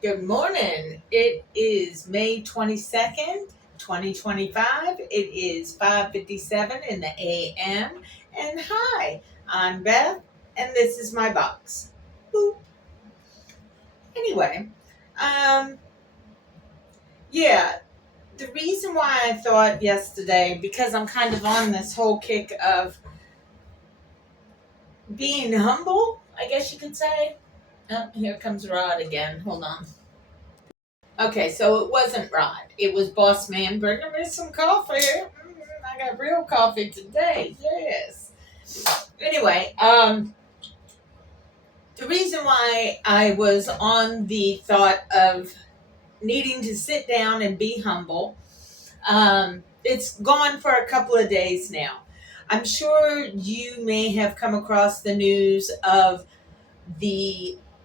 Good morning. It is May 22nd, 2025. It is 5:57 in the AM. And hi, I'm Beth, and this is my box. Boop. Anyway, um, yeah, the reason why I thought yesterday, because I'm kind of on this whole kick of being humble, I guess you could say. Oh, here comes Rod again. Hold on. Okay, so it wasn't Rod. It was Boss Man bringing me some coffee. I got real coffee today. Yes. Anyway, the reason why I was on the thought of needing to sit down and be humble, it's gone for a couple of days now. I'm sure you may have come across the news of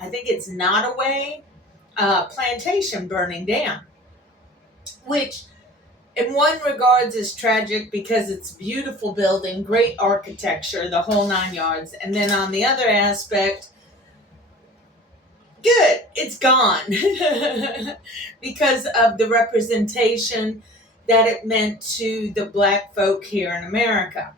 I think it's Nottoway plantation burning down, which in one regards is tragic because it's beautiful building, great architecture, the whole nine yards. And then on the other aspect, good, it's gone because of the representation that it meant to the black folk here in America.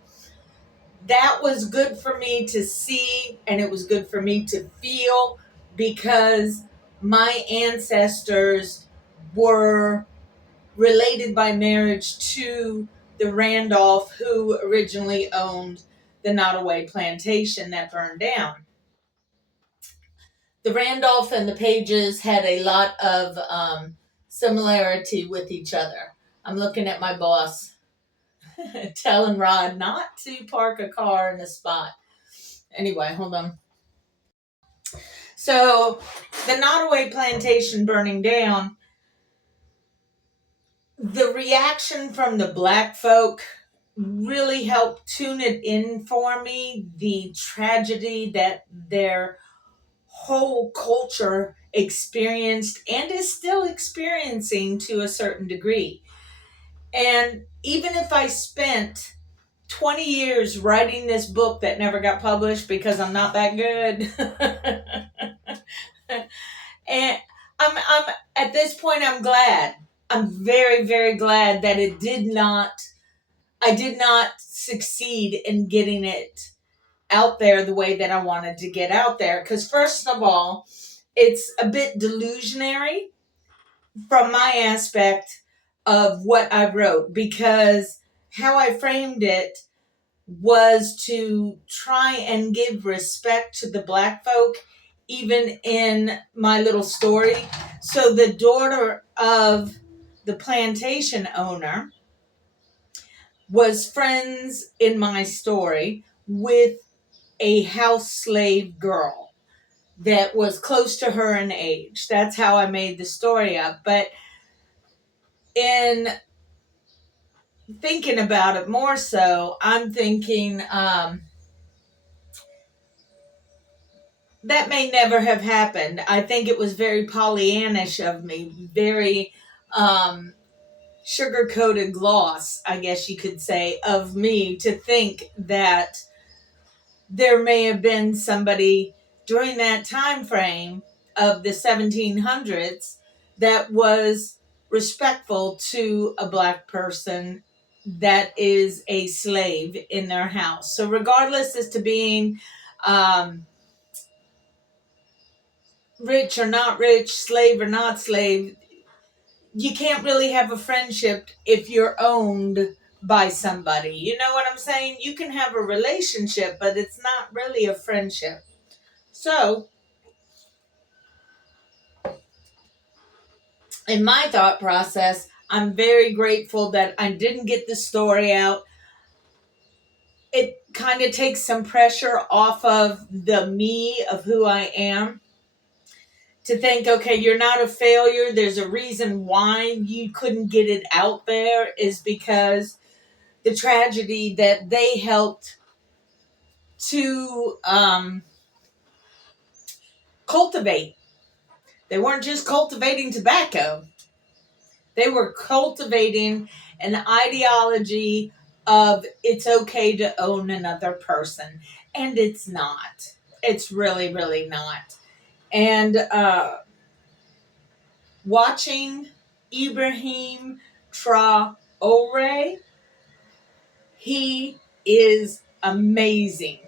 That was good for me to see, and it was good for me to feel because my ancestors were related by marriage to the Randolph who originally owned the Nottoway plantation that burned down. The Randolph and the Pages had a lot of similarity with each other. I'm looking at my boss telling Rod not to park a car in a spot. Anyway, hold on. So, the Nottoway plantation burning down, the reaction from the black folk really helped tune it in for me, the tragedy that their whole culture experienced and is still experiencing to a certain degree. And even if I spent 20 years writing this book that never got published because I'm not that good, and I'm at this point, I'm glad. I'm very, very glad that I did not succeed in getting it out there the way that I wanted to get out there. Because, first of all, it's a bit delusionary from my aspect of what I wrote, because how I framed it was to try and give respect to the black folk, even in my little story. So, the daughter of the plantation owner was friends in my story with a house slave girl that was close to her in age. That's how I made the story up. But in thinking about it more so, I'm thinking that may never have happened. I think it was very Pollyannish of me, very sugar coated gloss, I guess you could say, of me to think that there may have been somebody during that time frame of the 1700s that was respectful to a black person that is a slave in their house. So regardless as to being rich or not rich, slave or not slave, you can't really have a friendship if you're owned by somebody. You know what I'm saying? You can have a relationship, but it's not really a friendship. So, in my thought process, I'm very grateful that I didn't get the story out. It kind of takes some pressure off of the me of who I am to think, okay, you're not a failure. There's a reason why you couldn't get it out there, is because the tragedy that they helped to cultivate. They weren't just cultivating tobacco. They were cultivating an ideology of it's okay to own another person. And it's not. It's really, really not. And watching Ibrahim Troy, he is amazing.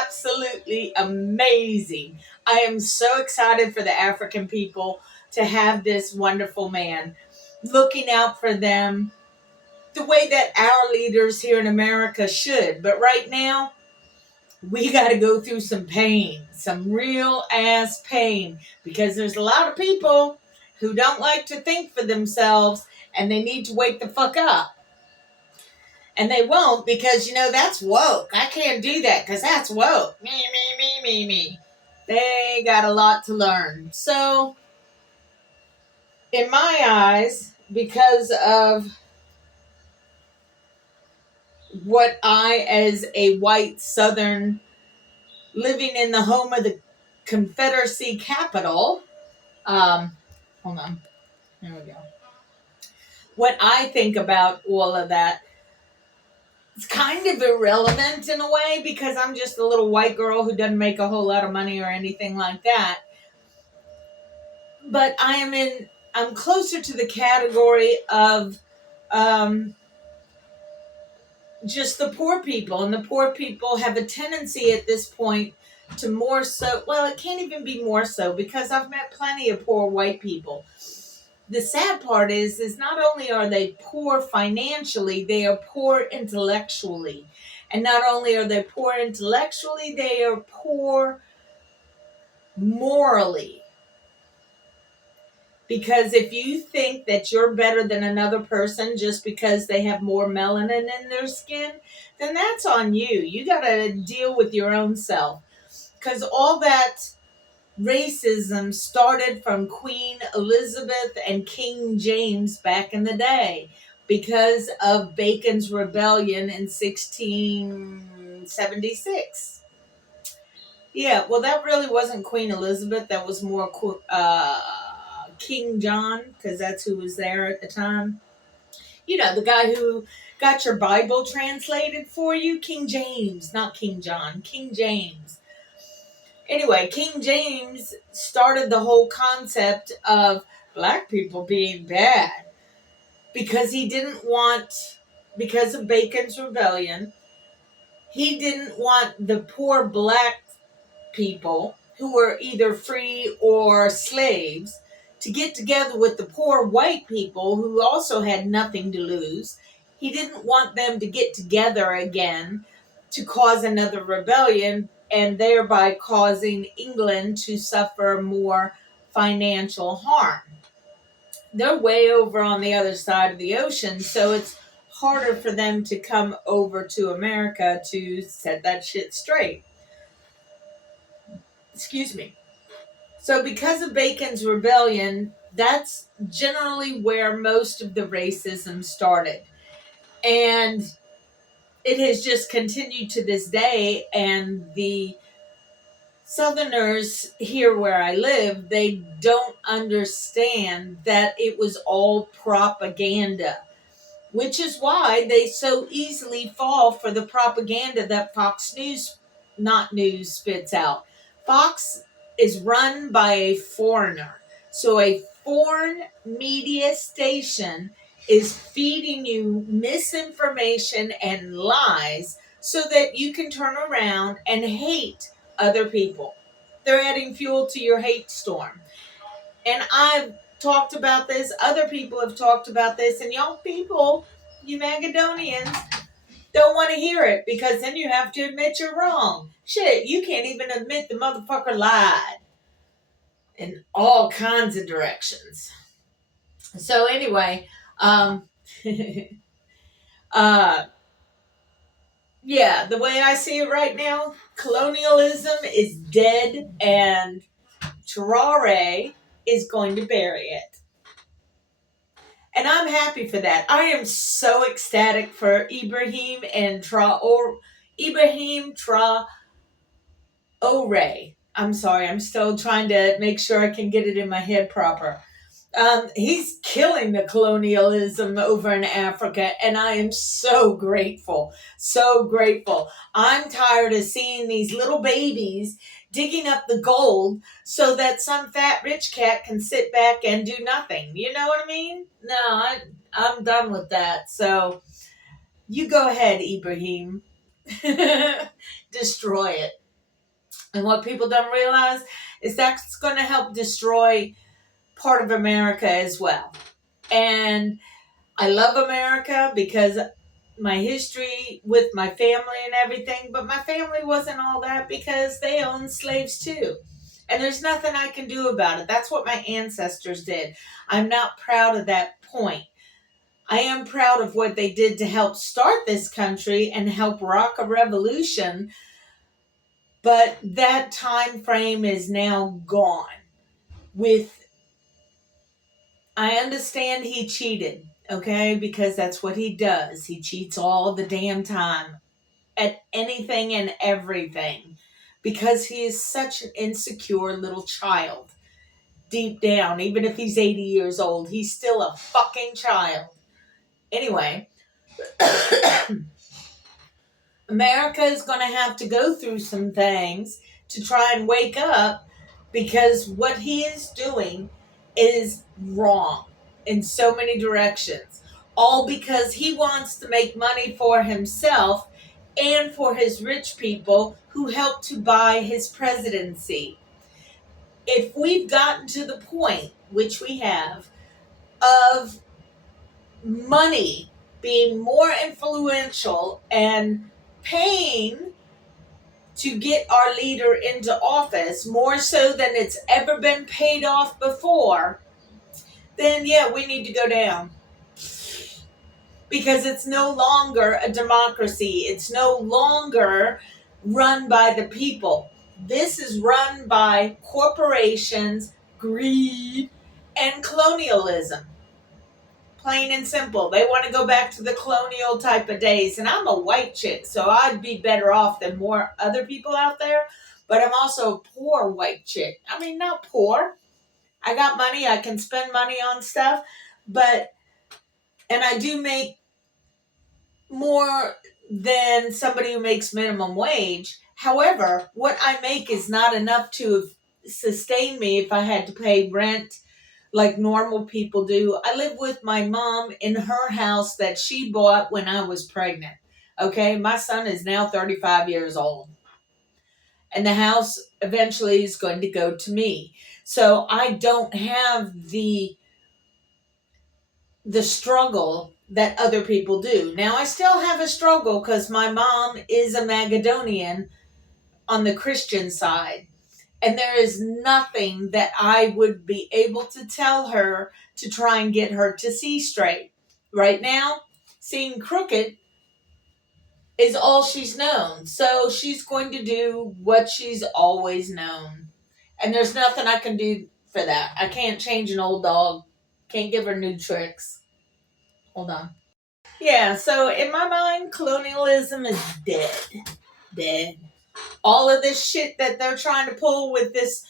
Absolutely amazing. I am so excited for the African people to have this wonderful man looking out for them the way that our leaders here in America should. But right now, we got to go through some pain, some real ass pain, because there's a lot of people who don't like to think for themselves and they need to wake the fuck up. And they won't because, that's woke. I can't do that because that's woke. Me. They got a lot to learn. So, in my eyes, because of what I, as a white Southern living in the home of the Confederacy capital, hold on, there we go. What I think about all of that, it's kind of irrelevant in a way because I'm just a little white girl who doesn't make a whole lot of money or anything like that. But I'm closer to the category of just the poor people. And the poor people have a tendency at this point to more so, well, it can't even be more so because I've met plenty of poor white people. The sad part is not only are they poor financially, they are poor intellectually. And not only are they poor intellectually, they are poor morally. Because if you think that you're better than another person just because they have more melanin in their skin, then that's on you. You got to deal with your own self. Because all that racism started from Queen Elizabeth and King James back in the day because of Bacon's rebellion in 1676. Yeah, well, that really wasn't Queen Elizabeth. That was more King John, because that's who was there at the time. The guy who got your Bible translated for you. King James, not King John. King James. Anyway, King James started the whole concept of black people being bad because because of Bacon's rebellion, he didn't want the poor black people who were either free or slaves to get together with the poor white people who also had nothing to lose. He didn't want them to get together again to cause another rebellion and thereby causing England to suffer more financial harm. They're way over on the other side of the ocean, so it's harder for them to come over to America to set that shit straight. Excuse me. So because of Bacon's rebellion, that's generally where most of the racism started. And it has just continued to this day. And the Southerners here where I live, they don't understand that it was all propaganda. Which is why they so easily fall for the propaganda that Fox News spits out. Fox is run by a foreigner. So a foreign media station is feeding you misinformation and lies so that you can turn around and hate other people. They're adding fuel to your hate storm. And I've talked about this. Other people have talked about this. And y'all people, you Magadonians, don't want to hear it because then you have to admit you're wrong. Shit, you can't even admit the motherfucker lied in all kinds of directions. So anyway, yeah, the way I see it right now, colonialism is dead and Traore is going to bury it. And I'm happy for that. I am so ecstatic for Ibrahim Traore. I'm sorry, I'm still trying to make sure I can get it in my head proper. He's killing the colonialism over in Africa, and I am so grateful. So grateful. I'm tired of seeing these little babies digging up the gold so that some fat rich cat can sit back and do nothing. You know what I mean? No, I'm done with that. So you go ahead, Ibrahim. Destroy it. And what people don't realize is that's going to help destroy part of America as well. And I love America because my history with my family and everything, but my family wasn't all that because they owned slaves too. And there's nothing I can do about it. That's what my ancestors did. I'm not proud of that point. I am proud of what they did to help start this country and help rock a revolution, but that time frame is now gone. I understand he cheated, okay, because that's what he does. He cheats all the damn time at anything and everything because he is such an insecure little child. Deep down, even if he's 80 years old, he's still a fucking child. Anyway, America is going to have to go through some things to try and wake up because what he is doing is wrong in so many directions. All because he wants to make money for himself and for his rich people who helped to buy his presidency. If we've gotten to the point, which we have, of money being more influential and paying to get our leader into office more so than it's ever been paid off before, then yeah, we need to go down. Because it's no longer a democracy. It's no longer run by the people. This is run by corporations, greed, and colonialism. Plain and simple. They want to go back to the colonial type of days. And I'm a white chick, so I'd be better off than more other people out there. But I'm also a poor white chick. I mean, not poor. I got money. I can spend money on stuff. And I do make more than somebody who makes minimum wage. However, what I make is not enough to sustain me if I had to pay rent like normal people do. I live with my mom in her house that she bought when I was pregnant. Okay, my son is now 35 years old. And the house eventually is going to go to me. So I don't have the struggle that other people do. Now, I still have a struggle because my mom is a Macedonian on the Christian side. And there is nothing that I would be able to tell her to try and get her to see straight. Right now, seeing crooked is all she's known. So she's going to do what she's always known. And there's nothing I can do for that. I can't change an old dog. Can't give her new tricks. Hold on. Yeah, so in my mind, colonialism is dead. Dead. All of this shit that they're trying to pull with this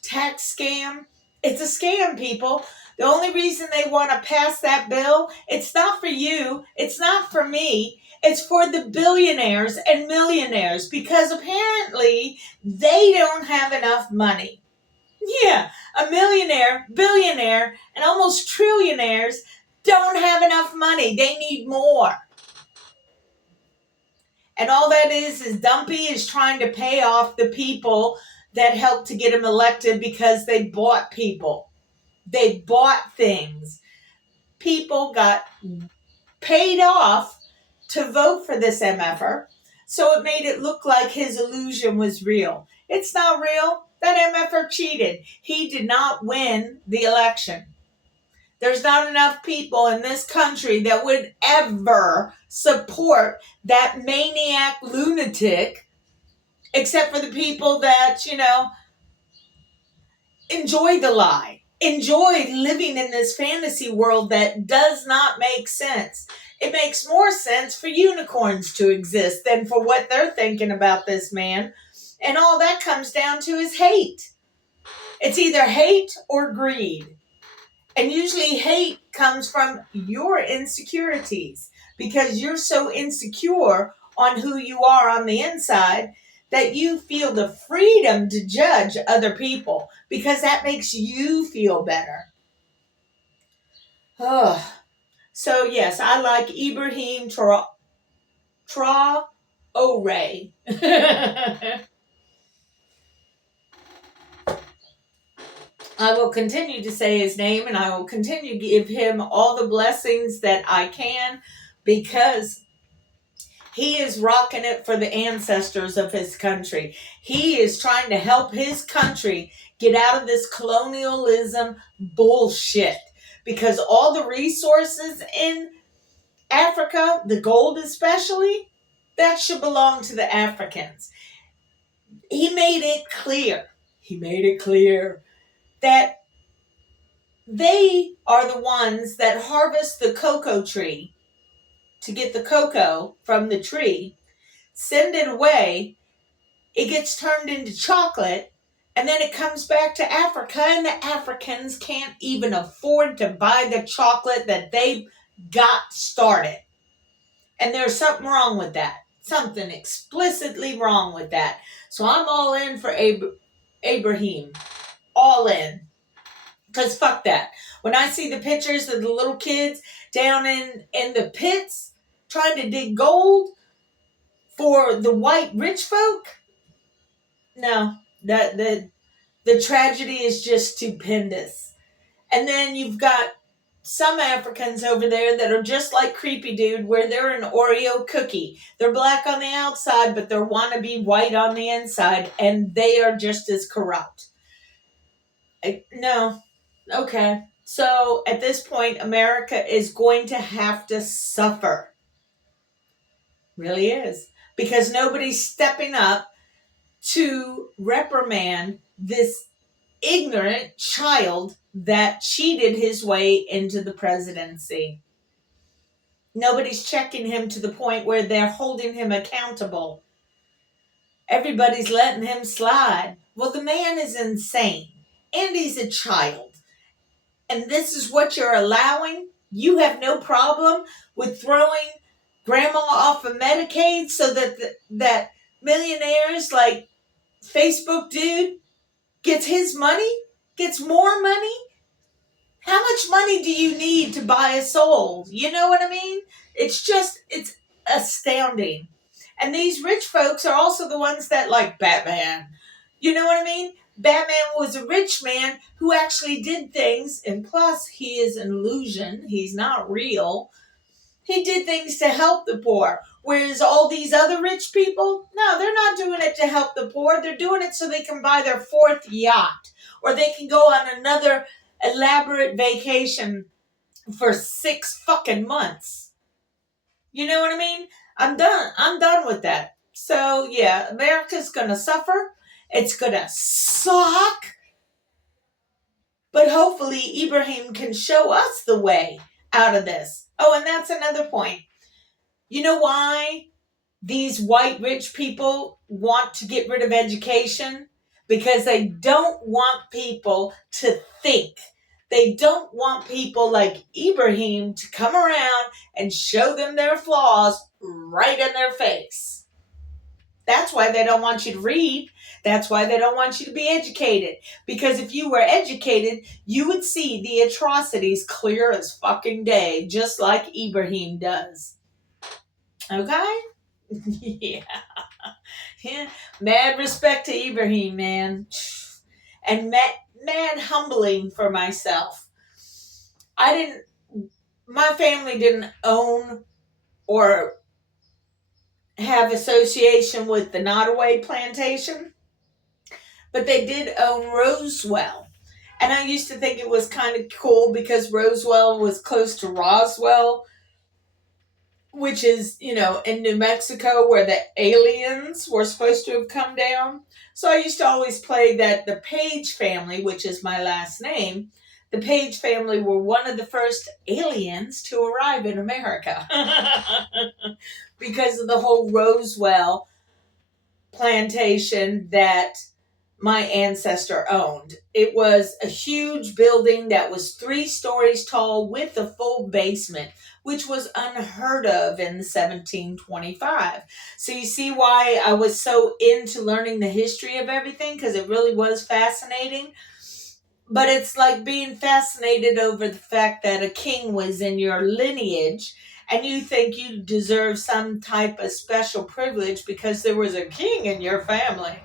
tax scam, it's a scam, people. The only reason they want to pass that bill, it's not for you, it's not for me, it's for the billionaires and millionaires because apparently they don't have enough money. Yeah, a millionaire, billionaire, and almost trillionaires don't have enough money. They need more. And all that is Dumpy is trying to pay off the people that helped to get him elected because they bought people. They bought things. People got paid off to vote for this MFer, so it made it look like his illusion was real. It's not real. That MFer cheated. He did not win the election. There's not enough people in this country that would ever support that maniac lunatic, except for the people that, enjoy the lie, enjoy living in this fantasy world that does not make sense. It makes more sense for unicorns to exist than for what they're thinking about this man. And all that comes down to is hate. It's either hate or greed. And usually hate comes from your insecurities because you're so insecure on who you are on the inside that you feel the freedom to judge other people because that makes you feel better. Oh. So, yes, I like Ibrahim Troy. I will continue to say his name and I will continue to give him all the blessings that I can because he is rocking it for the ancestors of his country. He is trying to help his country get out of this colonialism bullshit because all the resources in Africa, the gold especially, that should belong to the Africans. He made it clear. That they are the ones that harvest the cocoa tree to get the cocoa from the tree, send it away, it gets turned into chocolate, and then it comes back to Africa, and the Africans can't even afford to buy the chocolate that they got started. And there's something wrong with that. Something explicitly wrong with that. So I'm all in for Ibrahim. All in. Because fuck that. When I see the pictures of the little kids down in the pits trying to dig gold for the white rich folk, no, the tragedy is just stupendous. And then you've got some Africans over there that are just like Creepy Dude, where they're an Oreo cookie. They're black on the outside, but they're wannabe white on the inside, and they are just as corrupt. No. Okay. So at this point, America is going to have to suffer. Really is. Because nobody's stepping up to reprimand this ignorant child that cheated his way into the presidency. Nobody's checking him to the point where they're holding him accountable. Everybody's letting him slide. Well, the man is insane. And he's a child. And this is what you're allowing? You have no problem with throwing grandma off of Medicaid so that millionaires like Facebook Dude gets his money? Gets more money? How much money do you need to buy a soul? You know what I mean? It's astounding. And these rich folks are also the ones that like Batman. You know what I mean? Batman was a rich man who actually did things, and plus he is an illusion. He's not real. He did things to help the poor. Whereas all these other rich people, no, they're not doing it to help the poor. They're doing it so they can buy their 4th yacht. Or they can go on another elaborate vacation for 6 fucking months. You know what I mean? I'm done with that. So, yeah, America's going to suffer. It's going to suck. But hopefully Ibrahim can show us the way out of this. Oh, and that's another point. You know why these white rich people want to get rid of education? Because they don't want people to think. They don't want people like Ibrahim to come around and show them their flaws right in their face. That's why they don't want you to read. That's why they don't want you to be educated. Because if you were educated, you would see the atrocities clear as fucking day, just like Ibrahim does. Okay? Yeah. Mad respect to Ibrahim, man. And mad humbling for myself. My family didn't own or have association with the Nottoway plantation, but they did own Roswell. And I used to think it was kind of cool because Roswell was close to Roswell, which is, in New Mexico where the aliens were supposed to have come down. So I used to always play that the Page family, which is my last name, the Page family were one of the first aliens to arrive in America. Because of the whole Roswell plantation that my ancestor owned. It was a huge building that was 3 stories tall with a full basement, which was unheard of in 1725. So you see why I was so into learning the history of everything, because it really was fascinating. But it's like being fascinated over the fact that a king was in your lineage and you think you deserve some type of special privilege because there was a king in your family.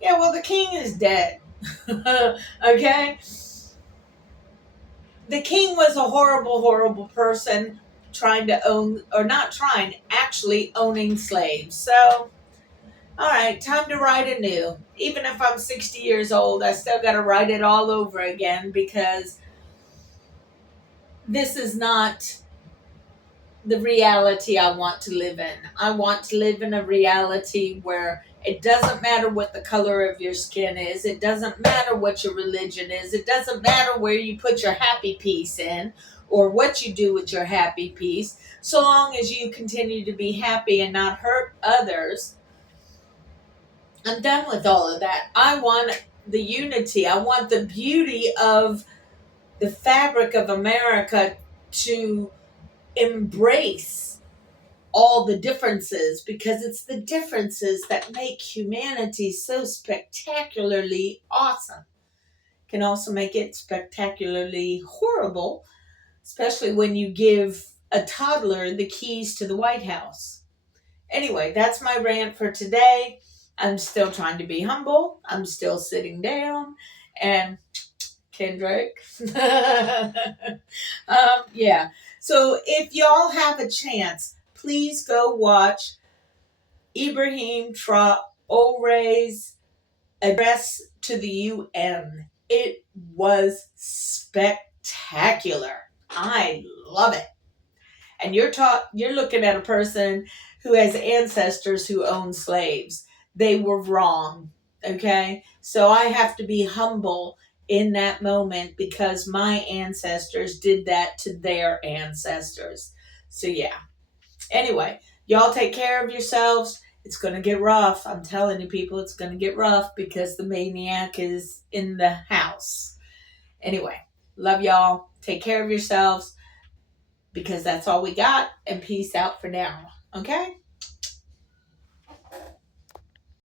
Yeah, well, the king is dead. Okay? The king was a horrible, horrible person trying to own, or not trying, actually owning slaves. So, all right, time to write anew. Even if I'm 60 years old, I still got to write it all over again, because this is not the reality I want to live in. I want to live in a reality where it doesn't matter what the color of your skin is. It doesn't matter what your religion is. It doesn't matter where you put your happy piece in or what you do with your happy piece. So long as you continue to be happy and not hurt others, I'm done with all of that. I want the unity. I want the beauty of the fabric of America to embrace all the differences, because it's the differences that make humanity so spectacularly awesome. Can also make it spectacularly horrible, especially when you give a toddler the keys to the White House. Anyway, that's my rant for today. I'm still trying to be humble. I'm still sitting down. And Kendrick. Yeah. So if y'all have a chance, please go watch Ibrahim Troy's address to the UN. It was spectacular. I love it. And you're looking at a person who has ancestors who owned slaves. They were wrong. Okay? So I have to be humble in that moment because my ancestors did that to their ancestors. So yeah. Anyway, y'all take care of yourselves. It's going to get rough. I'm telling you, people, it's going to get rough because the maniac is in the house. Anyway, love y'all. Take care of yourselves, because that's all we got. And peace out for now. Okay?